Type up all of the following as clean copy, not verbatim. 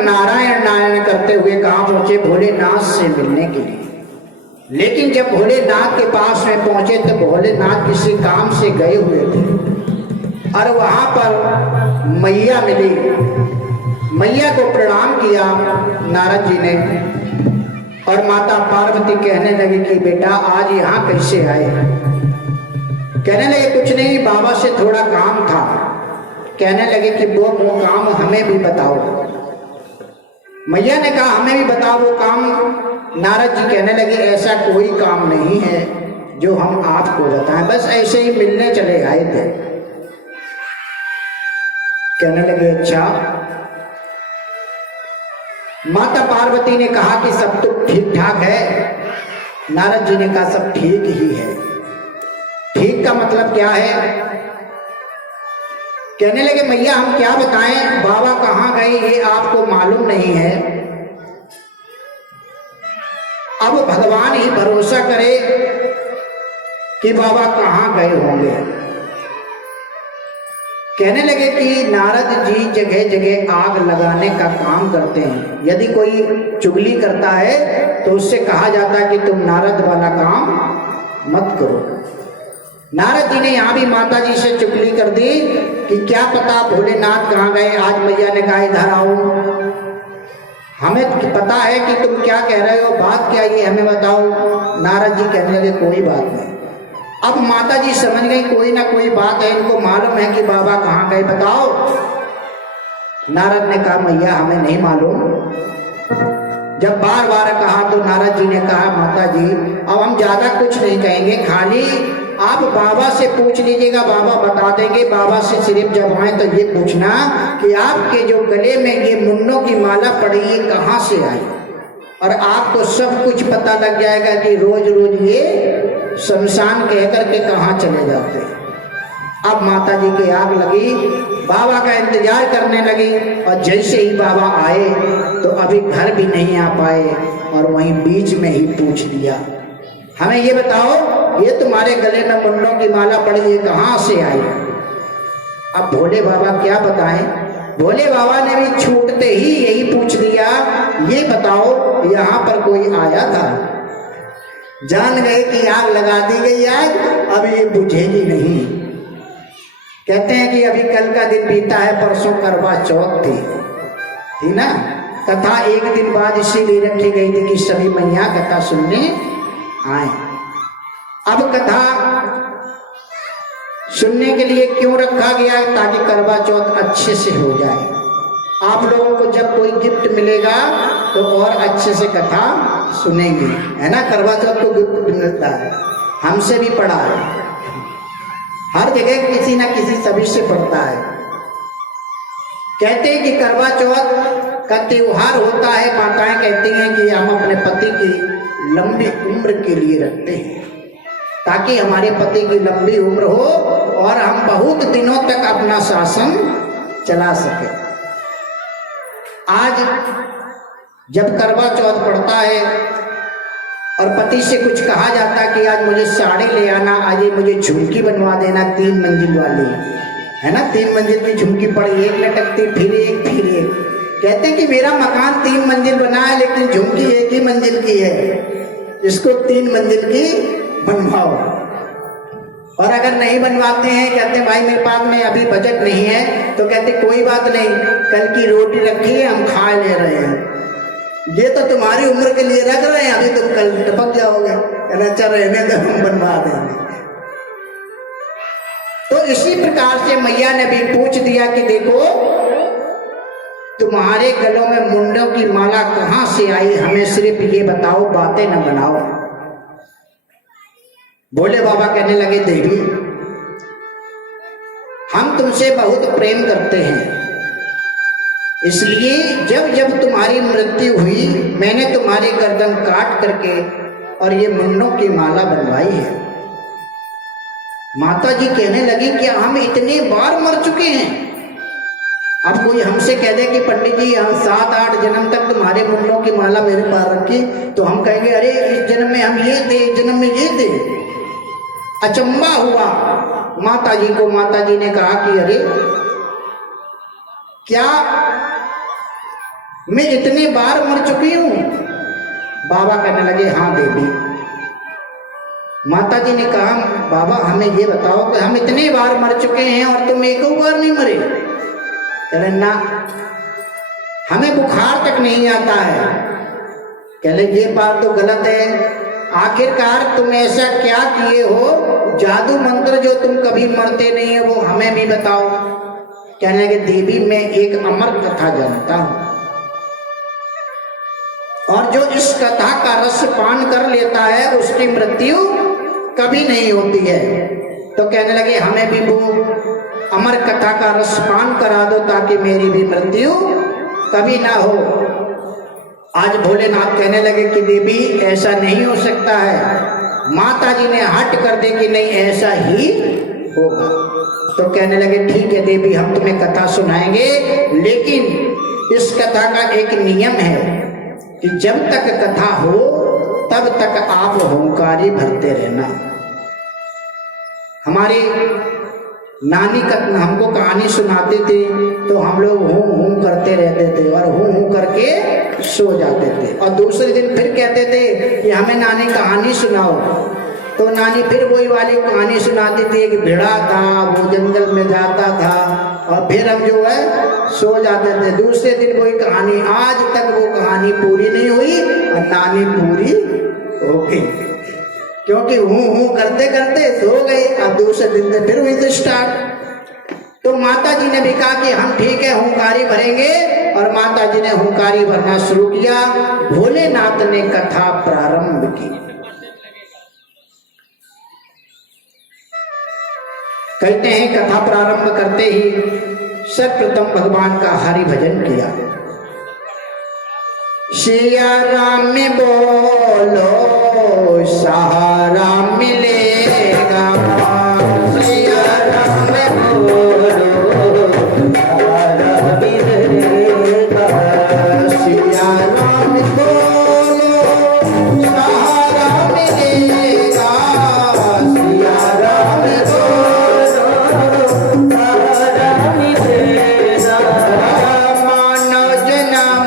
नारायण नारायण करते हुए कहाँ पहुंचे? भोलेनाथ से मिलने के लिए। लेकिन जब भोलेनाथ के पास में पहुंचे तो भोलेनाथ किसी काम से गए हुए थे और वहां पर मैया मिली। मैया को प्रणाम किया नारद जी ने और माता पार्वती कहने लगी कि बेटा आज यहाँ कैसे आए? कहने लगे कुछ नहीं, बाबा से थोड़ा काम था। कहने लगे कि वो काम हमें भी बताओ। मैया ने कहा हमें भी बताओ वो काम। नारद जी कहने लगे ऐसा कोई काम नहीं है जो हम आपको बताएं, बस ऐसे ही मिलने चले आए थे। कहने लगे अच्छा। माता पार्वती ने कहा कि सब तो ठीक ठाक है। नारद जी ने कहा सब ठीक ही है। ठीक का मतलब क्या है? कहने लगे मैया हम क्या बताएं, बाबा कहाँ गए ये आपको मालूम नहीं है। अब भगवान ही भरोसा करे कि बाबा कहाँ गए होंगे। कहने लगे कि नारद जी जगह जगह आग लगाने का काम करते हैं। यदि कोई चुगली करता है तो उससे कहा जाता है कि तुम नारद वाला काम मत करो। नारद जी ने यहाँ भी माता जी से चुगली कर दी कि क्या पता भोलेनाथ कहाँ गए। आज मैया ने कहा इधर आओ, हमें पता है कि तुम क्या कह रहे हो, बात क्या ये हमें बताओ। नारद जी कहने लगे कोई बात नहीं। अब माता जी समझ गई कोई ना कोई बात है, इनको मालूम है कि बाबा कहाँ गए, बताओ। नारद ने कहा मैया हमें नहीं मालूम। जब बार बार कहा तो नारद जी ने कहा माता जी अब हम ज्यादा कुछ नहीं कहेंगे, खाली आप बाबा से पूछ लीजिएगा, बाबा बता देंगे। बाबा से सिर्फ जब आए तो ये पूछना कि आपके जो गले में ये मुन्नों की माला पड़ी ये कहाँ से आई, और आपको सब कुछ पता लग जाएगा कि रोज रोज ये शमशान कह करके कहाँ चले जाते हैं। अब माता जी की आग लगी, बाबा का इंतजार करने लगी और जैसे ही बाबा आए तो अभी घर भी नहीं आ पाए और वहीं बीच में ही पूछ दिया हमें ये बताओ ये तुम्हारे गले में मुन्नों की माला पड़ी है कहाँ से आई। अब भोले बाबा क्या बताएं। भोले बाबा ने भी छूटते ही यही पूछ लिया ये बताओ यहाँ पर कोई आया था। जान गए कि आग लगा दी गई आग, अब ये बुझेगी नहीं। कहते हैं कि अभी कल का दिन बीता है, परसों करवा चौथ थी ना। कथा एक दिन बाद इसीलिए रखी गई थी कि सभी मैया कथा सुनने आए। अब कथा सुनने के लिए क्यों रखा गया है? ताकि करवा चौथ अच्छे से हो जाए। आप लोगों को जब कोई गिफ्ट मिलेगा तो और अच्छे से कथा सुनेंगे, है ना। करवा चौथ को गिफ्ट मिलता है, हमसे भी पढ़ा है, हर जगह किसी ना किसी सभी से पढ़ता है। कहते हैं कि करवा चौथ का त्योहार होता है, माताएं कहती हैं कि हम अपने पति की लंबी उम्र के लिए रखते हैं ताकि हमारे पति की लंबी उम्र हो और हम बहुत दिनों तक अपना शासन चला सके। आज जब करवा चौथ पड़ता है और पति से कुछ कहा जाता कि आज मुझे साड़ी ले आना, आज मुझे झुमकी बनवा देना 3 मंजिल वाली, है ना। 3 मंजिल की झुमकी पड़ी, एक लटकती फिर एक फिर एक। कहते हैं कि मेरा मकान 3 मंजिल बना है लेकिन झुमकी एक ही मंजिल की है, इसको 3 मंजिल की बनवाओ। और अगर नहीं बनवाते हैं, कहते भाई मेरे पास में अभी बजट नहीं है, तो कहते कोई बात नहीं, कल की रोटी रखी है हम खा ले रहे हैं, ये तो तुम्हारी उम्र के लिए रख रहे हैं, अभी तुम कल टपक जाओगे, अच्छा रहने दो हम बनवा देंगे। तो इसी प्रकार से मैया ने भी पूछ दिया कि देखो तुम्हारे गलों में मुंडों की माला कहाँ से आई, हमें सिर्फ ये बताओ, बातें न बनाओ। भोले बाबा कहने लगे देवी हम तुमसे बहुत प्रेम करते हैं, इसलिए जब जब तुम्हारी मृत्यु हुई मैंने तुम्हारी गर्दन काट करके और ये मुन्नों की माला बनवाई है। माता जी कहने लगी कि हम इतने बार मर चुके हैं, अब कोई हमसे कह दे कि पंडित जी हम 7-8 जन्म तक तुम्हारे मुन्नों की माला मेरे पास रखी, तो हम कहेंगे अरे इस जन्म में हम ये थे, इस जन्म में ये थे। अचंबा हुआ माता जी को। माता जी ने कहा कि अरे क्या मैं इतने बार मर चुकी हूं। बाबा कहने लगे हाँ देवी। माता जी ने कहा बाबा हमें ये बताओ कि हम इतने बार मर चुके हैं और तुम एक बार नहीं मरे। कहले ना, हमें बुखार तक नहीं आता है। कहले ये बात तो गलत है। आखिरकार तुम ऐसा क्या किए हो जादू मंत्र जो तुम कभी मरते नहीं है, वो हमें भी बताओ। कहने लगे देवी मैं एक अमर कथा जानता हूं और जो इस कथा का रस पान कर लेता है उसकी मृत्यु कभी नहीं होती है। तो कहने लगे हमें भी वो अमर कथा का रस पान करा दो ताकि मेरी भी मृत्यु कभी ना हो। आज भोलेनाथ कहने लगे कि देवी ऐसा नहीं हो सकता है। माता जी ने हट कर दे कि नहीं ऐसा ही होगा। तो कहने लगे ठीक है देवी हम तुम्हें कथा सुनाएंगे, लेकिन इस कथा का एक नियम है कि जब तक कथा हो तब तक आप होंकारी भरते रहना। हमारी नानी हमको कहानी सुनाती थी तो हम लोग हूं हूं करते रहते थे और हूं हूं करके सो जाते थे और दूसरे दिन फिर कहते थे कि हमें नानी कहानी सुनाओ। तो नानी फिर वही वाली कहानी सुनाती थी। एक भेड़ा था, वो जंगल में जाता था और फिर हम जो है सो जाते थे। दूसरे दिन वही कहानी। आज तक वो कहानी पूरी नहीं हुई और नानी पूरी हो गई, क्योंकि हूं करते करते सो गए। अब दूसरे दिन से फिर हुई तो स्टार्ट। तो माता जी ने भी कहा कि हम ठीक है हुंकारी भरेंगे और माता जी ने हुंकारी भरना शुरू किया। भोलेनाथ ने कथा प्रारंभ की। कहते हैं कथा प्रारंभ करते ही सर्वप्रथम भगवान का हरि भजन किया। सिया राम में बोलो सहारा मिलेगा, सिया राम में बोलो सहारा मिलेगा, सिया राम में बोलो सहारा मिलेगा, सिया राम में बोलो सहारा मिलेगा। मानव जन्म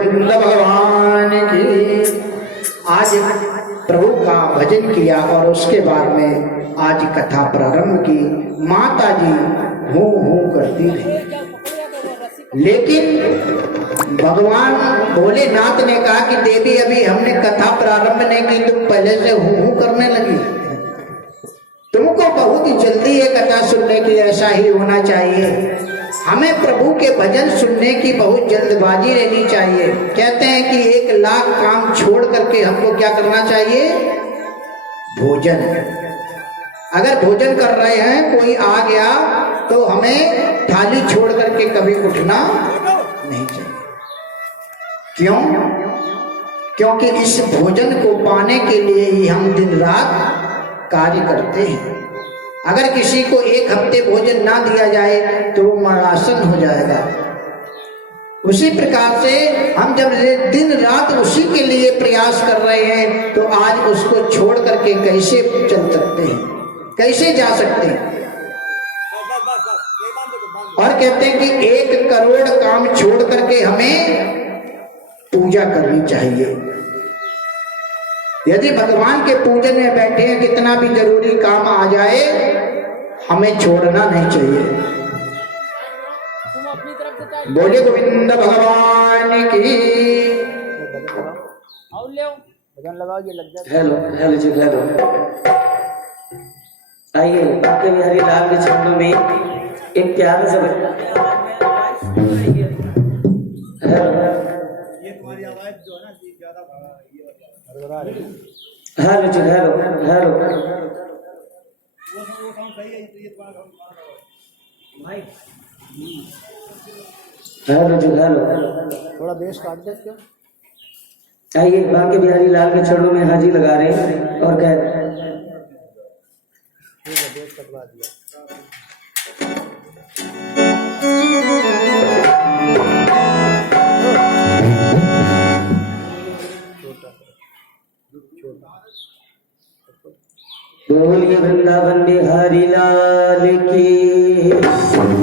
भगवान की। आज प्रभु का भजन किया और उसके बाद में आज कथा प्रारंभ की। माता जी हूं करती रही, लेकिन भगवान भोलेनाथ ने कहा कि देवी अभी हमने कथा प्रारंभ नहीं की, तुम पहले से हूं करने लगी। तुमको बहुत ही जल्दी ये कथा सुनने की, ऐसा ही होना चाहिए। हमें प्रभु के भजन सुनने की बहुत जल्दबाजी रहनी चाहिए। कहते हैं कि 1 लाख काम छोड़ करके हमको क्या करना चाहिए? भोजन। अगर भोजन कर रहे हैं, कोई आ गया तो हमें थाली छोड़ करके कभी उठना नहीं चाहिए। क्यों? क्योंकि इस भोजन को पाने के लिए ही हम दिन रात कार्य करते हैं। अगर किसी को 1 हफ्ते भोजन ना दिया जाए तो वो मरासन हो जाएगा। उसी प्रकार से हम जब दिन रात उसी के लिए प्रयास कर रहे हैं तो आज उसको छोड़ करके कैसे चल सकते हैं, कैसे जा सकते हैं? और कहते हैं कि 1 करोड़ काम छोड़ करके हमें पूजा करनी चाहिए। यदि भगवान के पूजन में बैठे हैं, कितना भी जरूरी काम आ जाए हमें छोड़ना नहीं चाहिए। बोले गोविंद भगवान की। हेलो हेलो जी हेलो। आइए आपके बिहारी लाल के चरणों में एक प्यार से हेलो जी हेलो हेलो। हेलो जी हेलो। थोड़ा बेस काट दे क्या? आइए बांके बिहारी लाल के चरणों में हाजिर लगा रहे हैं और कह रहे हैं ठीक है, बेस कटवा दिया। बोलिए वृंदावन बिहारी लाल की।